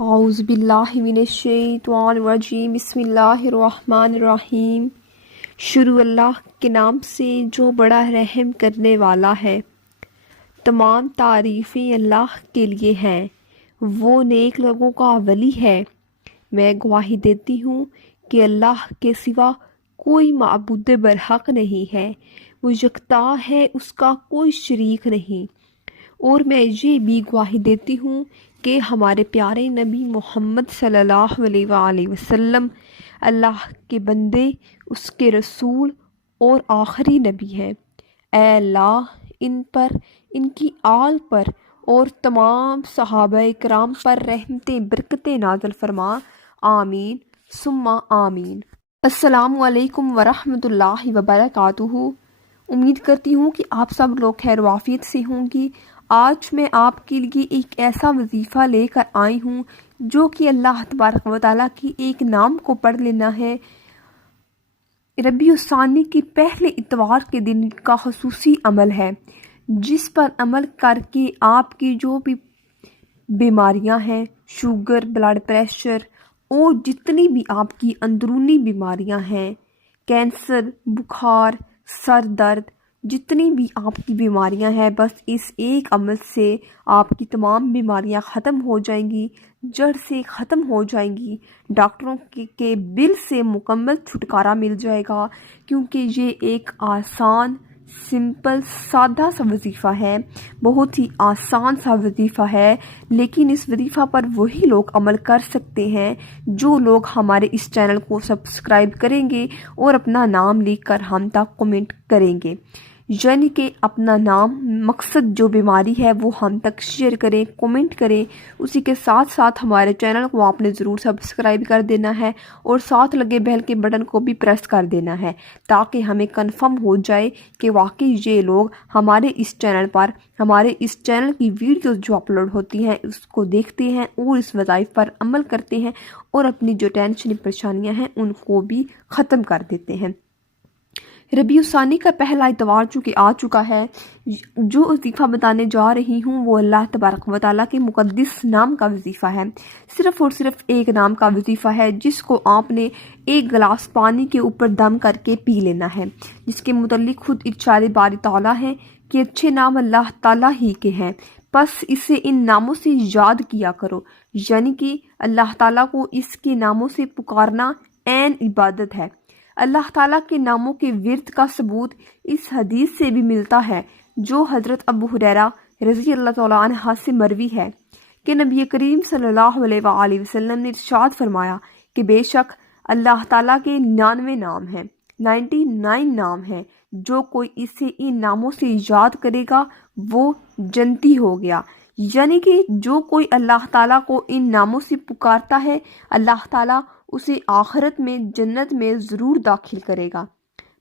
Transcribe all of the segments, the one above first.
اعوذ باللہ من الشیطان الرجیم بسم اللہ الرحمن الرحیم۔ شروع اللہ کے نام سے جو بڑا رحم کرنے والا ہے۔ تمام تعریفیں اللہ کے لیے ہیں، وہ نیک لوگوں کا ولی ہے۔ میں گواہی دیتی ہوں کہ اللہ کے سوا کوئی معبود برحق نہیں ہے، وہ یکتا ہے، اس کا کوئی شریک نہیں۔ اور میں یہ بھی گواہی دیتی ہوں کہ ہمارے پیارے نبی محمد صلی اللہ علیہ وآلہ وسلم اللہ کے بندے، اس کے رسول اور آخری نبی ہیں۔ اے اللہ ان پر، ان کی آل پر اور تمام صحابہ کرام پر رحمتیں برکتیں نازل فرما، آمین ثم آمین۔ السلام علیکم ورحمۃ اللہ وبرکاتہ۔ امید کرتی ہوں کہ آپ سب لوگ خیر و عافیت سے ہوں گی۔ آج میں آپ کے لیے ایک ایسا وظیفہ لے کر آئی ہوں جو کہ اللہ تبارک و تعالیٰ کی ایک نام کو پڑھ لینا ہے۔ ربیع الثانی کے پہلے اتوار کے دن کا خصوصی عمل ہے، جس پر عمل کر کے آپ کی جو بھی بیماریاں ہیں، شوگر، بلڈ پریشر اور جتنی بھی آپ کی اندرونی بیماریاں ہیں، کینسر، بخار، سر درد، جتنی بھی آپ کی بیماریاں ہیں، بس اس ایک عمل سے آپ کی تمام بیماریاں ختم ہو جائیں گی، جڑ سے ختم ہو جائیں گی، ڈاکٹروں کے بل سے مکمل چھٹکارا مل جائے گا، کیونکہ یہ ایک آسان، سمپل، سادہ سا وظیفہ ہے، بہت ہی آسان سا وظیفہ ہے، لیکن اس وظیفہ پر وہی لوگ عمل کر سکتے ہیں جو لوگ ہمارے اس چینل کو سبسکرائب کریں گے اور اپنا نام لکھ کر ہم تک کمنٹ کریں گے، یعنی کہ اپنا نام، مقصد جو بیماری ہے وہ ہم تک شیئر کریں، کمنٹ کریں۔ اسی کے ساتھ ساتھ ہمارے چینل کو آپ نے ضرور سبسکرائب کر دینا ہے اور ساتھ لگے بیل کے بٹن کو بھی پریس کر دینا ہے، تاکہ ہمیں کنفرم ہو جائے کہ واقعی یہ لوگ ہمارے اس چینل پر، ہمارے اس چینل کی ویڈیوز جو اپلوڈ ہوتی ہیں اس کو دیکھتے ہیں اور اس وظائف پر عمل کرتے ہیں اور اپنی جو ٹینشن پریشانیاں ہیں ان کو بھی ختم کر دیتے ہیں۔ ربیع الثانی کا پہلا اتوار چونکہ آ چکا ہے، جو وظیفہ بتانے جا رہی ہوں وہ اللہ تبارک و تعالیٰ کے مقدس نام کا وظیفہ ہے، صرف اور صرف ایک نام کا وظیفہ ہے، جس کو آپ نے ایک گلاس پانی کے اوپر دم کر کے پی لینا ہے، جس کے متعلق خود ارشاد باری تعالیٰ ہے کہ اچھے نام اللہ تعالیٰ ہی کے ہیں، پس اسے ان ناموں سے یاد کیا کرو، یعنی کہ اللہ تعالیٰ کو اس کے ناموں سے پکارنا عین عبادت ہے۔ اللہ تعالیٰ کے ناموں کے ورد کا ثبوت اس حدیث سے بھی ملتا ہے جو حضرت ابو ہریرہ رضی اللہ تعالیٰ عنہ سے مروی ہے کہ نبی کریم صلی اللہ علیہ وآلہ وسلم نے ارشاد فرمایا کہ بے شک اللہ تعالیٰ کے 99 نام ہیں، 99 نام ہیں، جو کوئی اسے ان ناموں سے یاد کرے گا وہ جنتی ہو گیا، یعنی کہ جو کوئی اللہ تعالیٰ کو ان ناموں سے پکارتا ہے اللہ تعالیٰ اسے آخرت میں جنت میں ضرور داخل کرے گا۔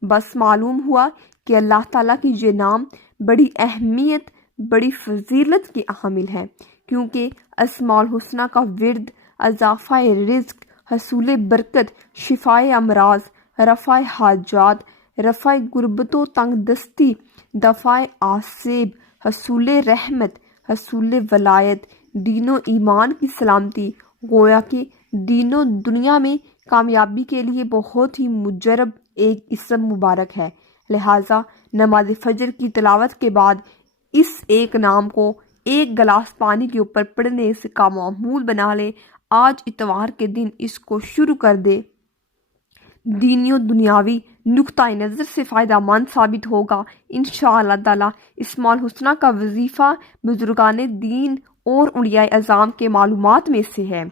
بس معلوم ہوا کہ اللہ تعالیٰ کی یہ نام بڑی اہمیت، بڑی فضیلت کے حامل ہے، کیونکہ اسماء الحسنہ کا ورد اضافہ رزق، حصول برکت، شفاء امراض، رفع حاجات، رفع غربت و تنگ دستی، دفع آصیب، حصول رحمت، حصول ولایت، دین و ایمان کی سلامتی، گویا کہ دین و دنیا میں کامیابی کے لیے بہت ہی مجرب ایک اسم مبارک ہے، لہٰذا نماز فجر کی تلاوت کے بعد اس ایک نام کو ایک گلاس پانی کے اوپر پڑھنے کا معمول بنا لیں، آج اتوار کے دن اس کو شروع کر دے، دینی و دنیاوی نقطۂ نظر سے فائدہ مند ثابت ہوگا انشاءاللہ تعالیٰ۔ اسماء الحسنہ کا وظیفہ بزرگان دین اور اولیاء اعظام کے معلومات میں سے ہے،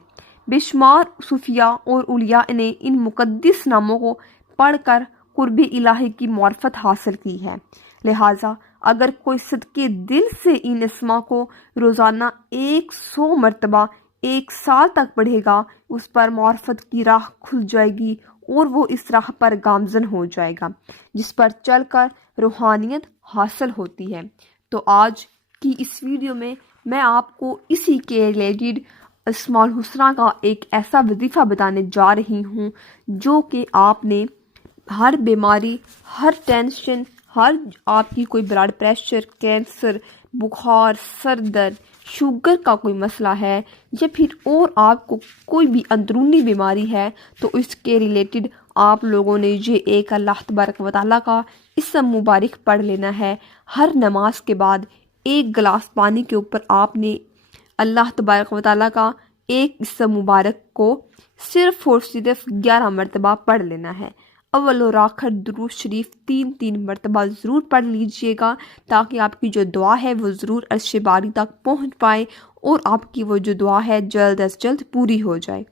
بے شمار صوفیاء اور اولیاء نے ان مقدس ناموں کو پڑھ کر قرب الہی کی معرفت حاصل کی ہے، لہٰذا اگر کوئی صدقے دل سے ان اسماء کو روزانہ 100 مرتبہ 1 سال تک پڑھے گا، اس پر معرفت کی راہ کھل جائے گی اور وہ اس راہ پر گامزن ہو جائے گا جس پر چل کر روحانیت حاصل ہوتی ہے۔ تو آج کی اس ویڈیو میں آپ کو اسی کے ریلیٹڈ اسماء الحسنہ کا ایک ایسا وظیفہ بتانے جا رہی ہوں جو کہ آپ نے ہر بیماری، ہر ٹینشن، ہر آپ کی کوئی بلڈ پریشر، کینسر، بخار، سر درد، شوگر کا کوئی مسئلہ ہے یا پھر اور آپ کو کوئی بھی اندرونی بیماری ہے تو اس کے ریلیٹڈ آپ لوگوں نے یہ ایک اللہ تبارک و تعالیٰ کا اسم مبارک پڑھ لینا ہے۔ ہر نماز کے بعد ایک گلاس پانی کے اوپر آپ نے اللہ تبارک و تعالیٰ کا ایک اسم مبارک کو صرف اور صرف 11 مرتبہ پڑھ لینا ہے۔ اول اور آخر درود شریف 3 مرتبہ ضرور پڑھ لیجئے گا تاکہ آپ کی جو دعا ہے وہ ضرور عرش باری تک پہنچ پائے اور آپ کی وہ جو دعا ہے جلد از جلد پوری ہو جائے۔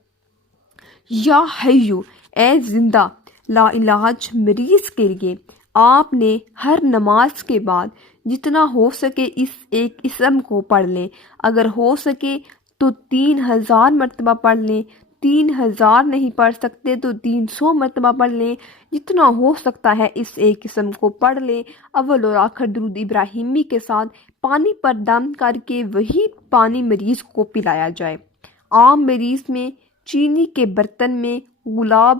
یا حیو، اے زندہ لا علاج مریض کے لیے آپ نے ہر نماز کے بعد جتنا ہو سکے اس ایک اسم کو پڑھ لیں۔ اگر ہو سکے تو 3000 مرتبہ پڑھ لیں، 3000 نہیں پڑھ سکتے تو 300 مرتبہ پڑھ لیں، جتنا ہو سکتا ہے اس ایک قسم کو پڑھ لیں۔ اول اور آخر درود ابراہیمی کے ساتھ پانی پر دم کر کے وہی پانی مریض کو پلایا جائے۔ عام مریض میں چینی کے برتن میں گلاب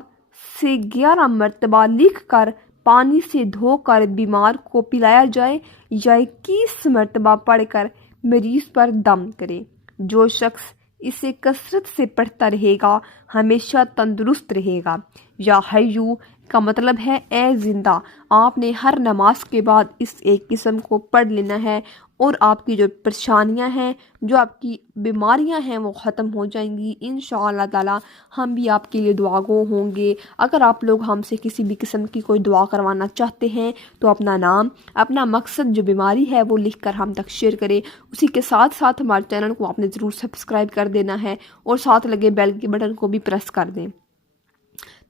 سے 11 مرتبہ لکھ کر پانی سے دھو کر بیمار کو پلایا جائے یا 21 مرتبہ پڑھ کر مریض پر دم کرے۔ جو شخص اسے کثرت سے پڑھتا رہے گا ہمیشہ تندرست رہے گا۔ یا حیو کا مطلب ہے اے زندہ، آپ نے ہر نماز کے بعد اس ایک قسم کو پڑھ لینا ہے اور آپ کی جو پریشانیاں ہیں، جو آپ کی بیماریاں ہیں وہ ختم ہو جائیں گی انشاءاللہ تعالی۔ ہم بھی آپ کے لیے دعا گو ہوں گے۔ اگر آپ لوگ ہم سے کسی بھی قسم کی کوئی دعا کروانا چاہتے ہیں تو اپنا نام، اپنا مقصد جو بیماری ہے وہ لکھ کر ہم تک شیئر کریں۔ اسی کے ساتھ ساتھ ہمارے چینل کو آپ نے ضرور سبسکرائب کر دینا ہے اور ساتھ لگے بیل کے بٹن کو بھی پریس کر دیں۔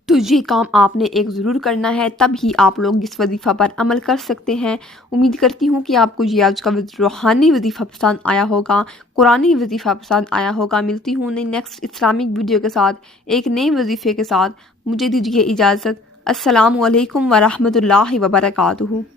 تو یہ کام آپ نے ایک ضرور کرنا ہے، تب ہی آپ لوگ اس وظیفہ پر عمل کر سکتے ہیں۔ امید کرتی ہوں کہ آپ کو یہ آج کا روحانی وظیفہ پسند آیا ہوگا، قرآنی وظیفہ پسند آیا ہوگا۔ ملتی ہوں نئی نیکسٹ اسلامک ویڈیو کے ساتھ، ایک نئے وظیفے کے ساتھ۔ مجھے دیجیے اجازت۔ السلام علیکم ورحمۃ اللہ وبرکاتہ۔